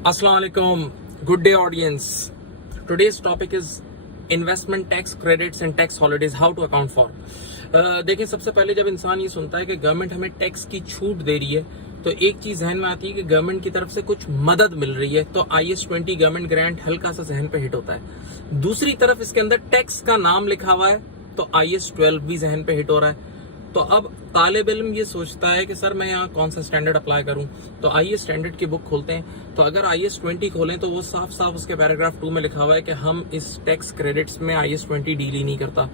Assalamualaikum. Good day, audience. Today's topic is investment tax credits and tax holidays. How to account for. देखिए, सबसे पहले जब इंसान ये सुनता है कि गवर्नमेंट हमें टैक्स की छूट दे रही है तो एक चीज जहन में आती है कि गवर्नमेंट की तरफ से कुछ मदद मिल रही है, तो IS-20 गवर्नमेंट ग्रांट हल्का सा जहन पे हिट होता है। दूसरी तरफ इसके अंदर टैक्स का नाम लिखा हुआ है तो IS-12 भी जहन पे हिट हो रहा है। तो अब तालिब इल्म ये सोचता है कि सर मैं यहाँ कौन सा स्टैंडर्ड अप्लाई करूं, तो आइए स्टैंडर्ड की बुक खोलते हैं। तो अगर IS-20 खोलें तो वो साफ साफ उसके पैराग्राफ 2 में लिखा हुआ है कि हम इस टैक्स क्रेडिट्स में IS-20 डील ही नहीं करता।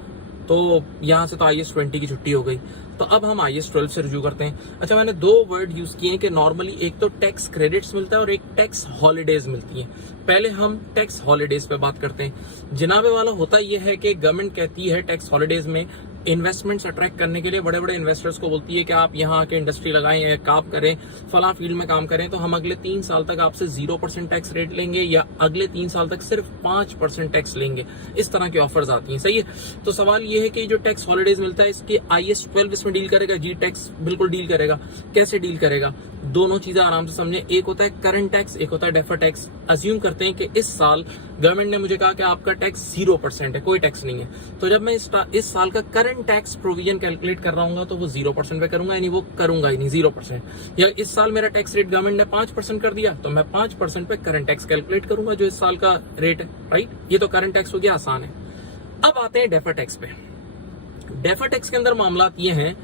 तो यहाँ से तो IS-20 की छुट्टी हो गई। तो अब हम IS-12 से रिव्यू करते हैं। अच्छा, मैंने दो वर्ड यूज किए हैं कि नॉर्मली एक तो टैक्स क्रेडिट्स मिलता है और एक टैक्स हॉलीडेज मिलती है। पहले हम टैक्स हॉलीडेज पे बात करते हैं। जनाबे वाला होता यह है कि गवर्नमेंट कहती है टैक्स हॉलीडेज में इन्वेस्टमेंट्स अट्रैक्ट करने के लिए बड़े बड़े इन्वेस्टर्स को बोलती है कि आप यहाँ आके इंडस्ट्री लगाएं या काम करें, फला फील्ड में काम करें, तो हम अगले 3 साल तक आपसे 0% टैक्स रेट लेंगे या अगले 3 साल तक सिर्फ 5% टैक्स लेंगे। इस तरह की ऑफर्स आती हैं, सही है। तो सवाल ये है कि जो टैक्स हॉलीडेज मिलता है इसके IS-12 इसमें डील करेगा जी? टैक्स बिल्कुल डील करेगा। कैसे डील करेगा? दोनों चीजें आराम से समझें। एक होता है करंट टैक्स, एक होता है डेफर टैक्स। अज्यूम करते हैं कि इस साल गवर्नमेंट ने मुझे कहा कि आपका टैक्स 0% है, कोई टैक्स नहीं है। तो जब मैं इस साल का करंट टैक्स प्रोविजन कैलकुलेट कर रहा हूँ तो वो 0% पे करूंगा, यानी वो करूंगा ही नहीं 0%। या इस साल मेरा टैक्स रेट गवर्नमेंट ने 5% कर दिया तो मैं 5% पे करंट टैक्स कैलकुलेट करूंगा जो इस साल का रेट है, राइट। ये तो करंट टैक्स हो गया, आसान है। अब आते हैं डेफर टैक्स पे। डेफर टैक्स के अंदर मामला ये हैं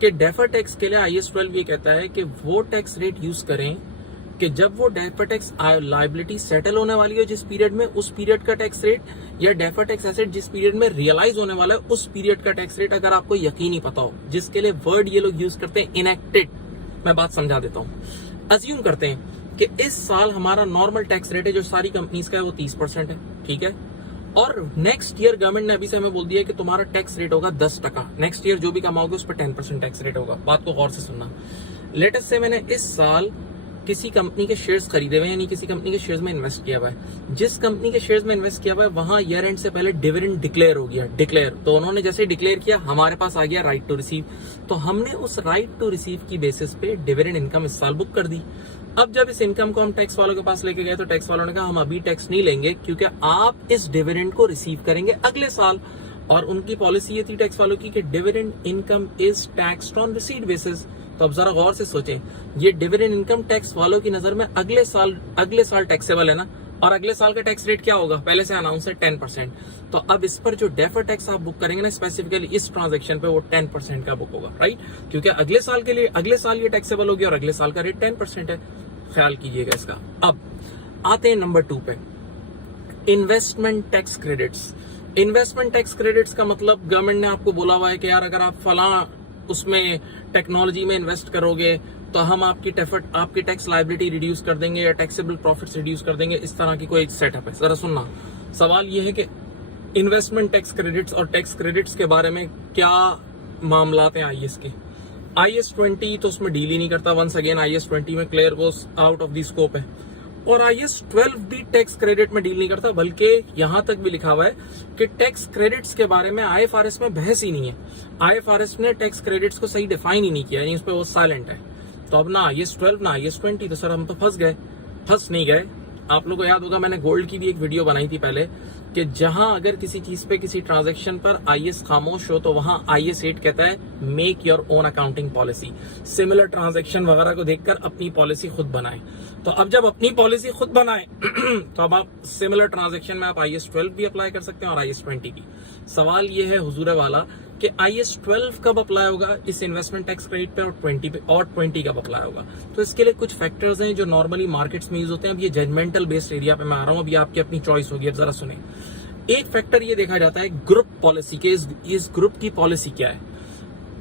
कि डेफर टैक्स के लिए IS-12 ये कहता है कि वो टैक्स रेट यूज करें कि जब वो डेफर टैक्स लायबिलिटी सेटल होने वाली है जिस पीरियड में, उस पीरियड का टैक्स रेट, या डेफर टैक्स एसेट जिस पीरियड में रियलाइज होने वाला है उस पीरियड का टैक्स रेट, अगर आपको यकीन ही पता हो। जिसके लिए वर्ड ये लोग यूज करते हैं इनेक्टेड। मैं बात समझा देता हूँ। अज्यूम करते हैं कि इस साल हमारा नॉर्मल टैक्स रेट है जो सारी कंपनीज का है वो 30% है, ठीक है। और नेक्स्ट ईयर गवर्नमेंट ने अभी से हमें बोल दिया कि तुम्हारा टैक्स रेट होगा 10%। नेक्स्ट ईयर जो भी कमाओगे उस पर 10% टैक्स रेट होगा। बात को गौर से सुनना। लेटेस्ट से मैंने इस साल किसी कंपनी के शेयर्स खरीदे हुए, यानी किसी कंपनी के शेयर्स में इन्वेस्ट किया हुआ है। जिस कंपनी के शेयर्स में इन्वेस्ट किया हुआ है वहां ईयर एंड से पहले डिविडेंड डिक्लेयर हो गया। डिक्लेयर तो उन्होंने जैसे डिक्लेयर किया हमारे पास आ गया राइट टू रिसीव। तो हमने उस राइट टू रिसीव की बेसिस पे डिविडेंड इनकम इस साल बुक कर दी। अब जब इस इनकम को हम टैक्स वालों के पास लेके गए तो टैक्स वालों ने कहा हम अभी टैक्स नहीं लेंगे क्योंकि आप इस डिविडेंड को रिसीव करेंगे अगले साल। और उनकी पॉलिसी ये थी टैक्स वालों की कि dividend income is taxed on receipt basis. तो अब जरा गौर से सोचें, ये डिविडेंड इनकम टैक्स वालों की नजर में अगले साल टैक्सेबल है ना, और अगले साल का टैक्स रेट क्या होगा? पहले से अनाउंस है 10%। तो अब इस पर जो डेफर टैक्स आप बुक करेंगे ना, स्पेसिफिकली इस ट्रांजैक्शन पे वो 10% का बुक होगा, राइट। क्योंकि अगले साल के लिए अगले साल ये टैक्सेबल होगी और अगले साल का रेट 10% है। ख्याल कीजिएगा इसका। अब आते हैं नंबर 2 पे, investment tax credits. Investment tax credits का मतलब गवर्नमेंट ने आपको बोला हुआ है कि यार अगर आप फला उसमें टेक्नोलॉजी में इन्वेस्ट करोगे तो हम आपकी टैक्स लायबिलिटी रिड्यूस कर देंगे या टैक्सेबल प्रॉफिट्स रिड्यूस कर देंगे। इस तरह की कोई सेटअप है। जरा सुनना, सवाल यह है कि इन्वेस्टमेंट टैक्स क्रेडिट्स और टैक्स क्रेडिट्स के बारे में क्या मामलात हैं IS के। IS-20 तो उसमें डील ही नहीं करता। वंस अगेन IS-20 में clear goes out of the scope है। और IS-12 भी टैक्स क्रेडिट में डील नहीं करता, बल्कि यहां तक भी लिखा हुआ है कि टैक्स क्रेडिट्स के बारे में IFRS में बहस ही नहीं है। IFRS ने टैक्स क्रेडिट्स को सही डिफाइन ही नहीं किया, यानी उस पर वो साइलेंट है। तो अब ना IS-12 ना IS-20, तो सर हम तो फंस नहीं गए। आप लोगों को याद होगा मैंने गोल्ड की भी एक वीडियो बनाई थी पहले कि जहां अगर किसी चीज पे किसी ट्रांजैक्शन पर IS खामोश हो तो वहां IS-8 कहता है make your own accounting policy. Similar transaction वगैरह को देखकर अपनी पॉलिसी खुद बनाएं। तो अब जब अपनी पॉलिसी खुद बनाएं तो अब आप सिमिलर ट्रांजैक्शन में आप IS-12 भी अप्लाई कर सकते हैं और IS-20 भी। सवाल ये है हुजूर वाला कि IS-12 कब अप्लाई होगा इस इन्वेस्टमेंट टैक्स क्रेडिट पे और 20 कब अप्लाई होगा। तो इसके लिए कुछ फैक्टर्स हैं जो नॉर्मली मार्केट्स में यूज होते हैं। अब ये जजमेंटल बेस्ड एरिया पे मैं आ रहा हूं, अभी आपकी अपनी चॉइस होगी। अब जरा सुने, एक फैक्टर ये देखा जाता है ग्रुप पॉलिसी के, इस ग्रुप की पॉलिसी क्या है।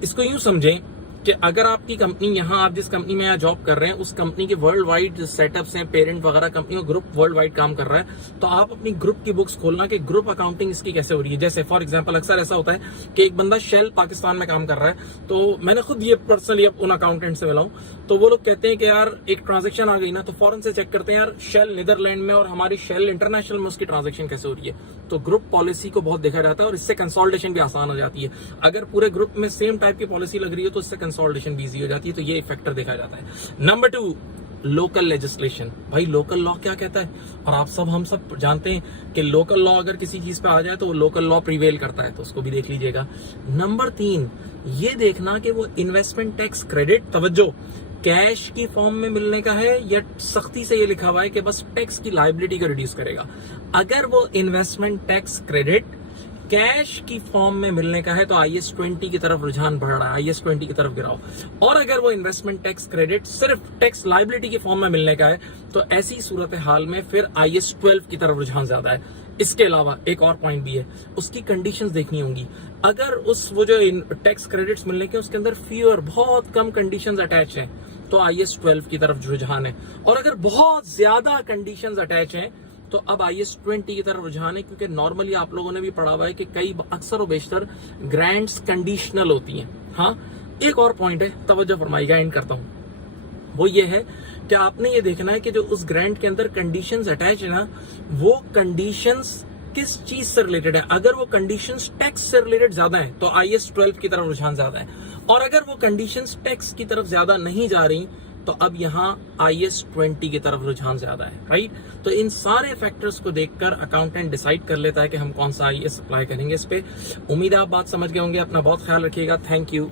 इसको यूं समझें कि अगर आपकी कंपनी यहाँ, आप जिस कंपनी में यहाँ जॉब कर रहे हैं उस कंपनी के वर्ल्ड वाइड सेटअप्स हैं, पेरेंट वगैरह कंपनी और ग्रुप वर्ल्ड वाइड काम कर रहा है, तो आप अपनी ग्रुप की बुक्स खोलना कि ग्रुप अकाउंटिंग इसकी कैसे हो रही है। जैसे फॉर एग्जांपल अक्सर ऐसा होता है कि एक बंदा शेल पाकिस्तान में काम कर रहा है, तो मैंने खुद ये पर्सनली उन अकाउंटेंट से मिला हूं, तो वो लोग कहते हैं कि यार एक ट्रांजेक्शन आ गई ना तो फौरन से चेक करते हैं यार शेल नीदरलैंड में और हमारी शेल इंटरनेशनल में उसकी ट्रांजेक्शन कैसे हो रही है। तो ग्रुप पॉलिसी को बहुत देखा जाता है और इससे कंसोलिडेशन भी आसान हो जाती है। अगर पूरे ग्रुप में सेम टाइप की पॉलिसी लग रही है तो इससे कंसोलिडेशन भी इजी हो जाती है। तो ये फैक्टर देखा जाता है। Number 2, local legislation. भाई लोकल लॉ क्या कहता है, और आप सब हम सब जानते हैं कि लोकल लॉ अगर किसी चीज पे आ जाए तो लोकल लॉ प्रिवेल करता है, तो उसको भी देख लीजिएगा। नंबर 3, ये देखना कि वो इन्वेस्टमेंट टैक्स क्रेडिट, तवज्जो, कैश की फॉर्म में मिलने का है या सख्ती से ये लिखा हुआ है कि बस टैक्स की लायबिलिटी को रिड्यूस करेगा। अगर वो इन्वेस्टमेंट टैक्स क्रेडिट कैश की फॉर्म में मिलने का है तो IAS 20 की तरफ रुझान बढ़ रहा है, IAS 20 की तरफ गिराओ। और अगर वो इन्वेस्टमेंट टैक्स क्रेडिट सिर्फ टैक्स लायबिलिटी की फॉर्म में मिलने का है तो ऐसी सूरत हाल में फिर IAS 12 की तरफ रुझान ज्यादा है। इसके अलावा एक और पॉइंट भी है, उसकी कंडीशंस देखनी होंगी। अगर वो जो टैक्स क्रेडिट्स मिलने के उसके अंदर फ्यूअर, बहुत कम कंडीशंस अटैच हैं तो IAS 12 की तरफ रुझान है, और अगर बहुत ज्यादा कंडीशंस अटैच हैं तो अब IAS 20 की तरफ रुझान है, क्योंकि नॉर्मली आप लोगों ने भी पढ़ा हुआ है कि कई अक्सर और बेशतर ग्रांट्स कंडीशनल होती हैं। हाँ, एक और पॉइंट है, तवज्जो फरमाइएगा, एंड करता हूं, वो ये है कि आपने ये देखना है कि जो उस ग्रांट के अंदर कंडीशंस अटैच है ना, वो कंडीशंस किस चीज से रिलेटेड है। अगर वो कंडीशंस टैक्स से रिलेटेड ज्यादा है तो IAS 12 की तरफ रुझान ज्यादा है, और अगर वो कंडीशंस टैक्स की तरफ ज्यादा नहीं जा रही तो अब यहाँ IAS 20 की तरफ रुझान ज्यादा है, राइट। तो इन सारे फैक्टर्स को देखकर अकाउंटेंट डिसाइड कर लेता है कि हम कौन सा IAS अप्लाई करेंगे इस पे। उम्मीद है आप बात समझ गए होंगे। अपना बहुत ख्याल रखिएगा। Thank you.